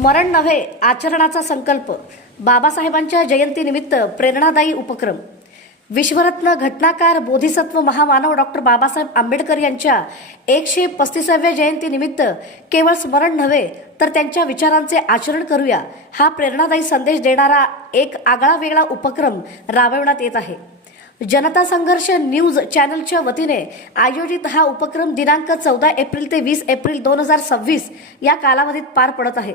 स्मरण नव्हे आचरणाचा संकल्प. बाबासाहेबांच्या जयंतीनिमित्त प्रेरणादायी उपक्रम. विश्वरत्न घटनाकार बोधिसत्व महामानव डॉक्टर बाबासाहेब आंबेडकर यांच्या 135व्या जयंतीनिमित्त केवळ स्मरण नव्हे तर त्यांच्या विचारांचे आचरण करूया हा प्रेरणादायी संदेश देणारा एक आगळा वेगळा उपक्रम राबविण्यात येत आहे. जनता संघर्ष न्यूज चॅनलच्या वतीने आयोजित हा उपक्रम दिनांक 14 एप्रिल ते 20 एप्रिल 2026 या कालावधीत पार पडत आहे.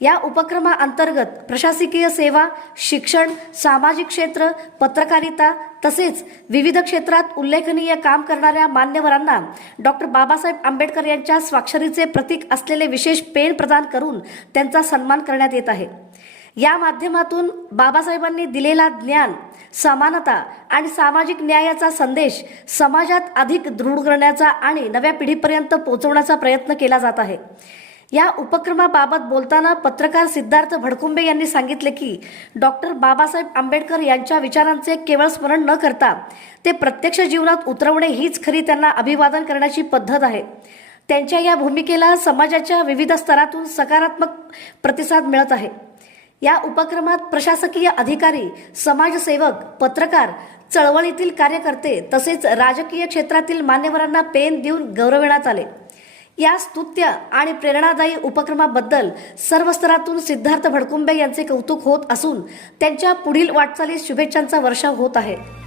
या उपक्रमाअंतर्गत प्रशासकीय सेवा, शिक्षण, सामाजिक क्षेत्र, पत्रकारिता तसेच विविध क्षेत्रात उल्लेखनीय काम करणाऱ्या मान्यवरांना डॉक्टर बाबासाहेब आंबेडकर यांच्या स्वाक्षरीचे प्रतीक असलेले विशेष पेन प्रदान करून त्यांचा सन्मान करण्यात येत आहे. या माध्यमातून बाबासाहेबांनी दिलेला ज्ञान, समानता आणि सामाजिक न्यायाचा संदेश समाजात अधिक दृढ करण्याचा आणि नव्या पिढीपर्यंत पोहोचवण्याचा प्रयत्न केला जात आहे. या उपक्रमाबाबत बोलताना पत्रकार सिद्धार्थ भडकुंबे यांनी सांगितले की डॉक्टर बाबासाहेब आंबेडकर यांच्या विचारांचे केवळ स्मरण न करता ते प्रत्यक्ष जीवनात उतरवणे हीच खरी त्यांना अभिवादन करण्याची पद्धत आहे. त्यांच्या या भूमिकेला समाजाच्या विविध स्तरातून सकारात्मक प्रतिसाद मिळत आहे. या उपक्रमात प्रशासकीय अधिकारी, समाजसेवक, पत्रकार, चळवळीतील कार्यकर्ते तसेच राजकीय क्षेत्रातील मान्यवरांना पेन देऊन गौरविण्यात आले. या स्तुत्य आणि प्रेरणादायी उपक्रमाबद्दल सर्व स्तरातून सिद्धार्थ भडकुंबे यांचे कौतुक होत असून त्यांच्या पुढील वाटचालीस शुभेच्छांचा वर्षाव होत आहे.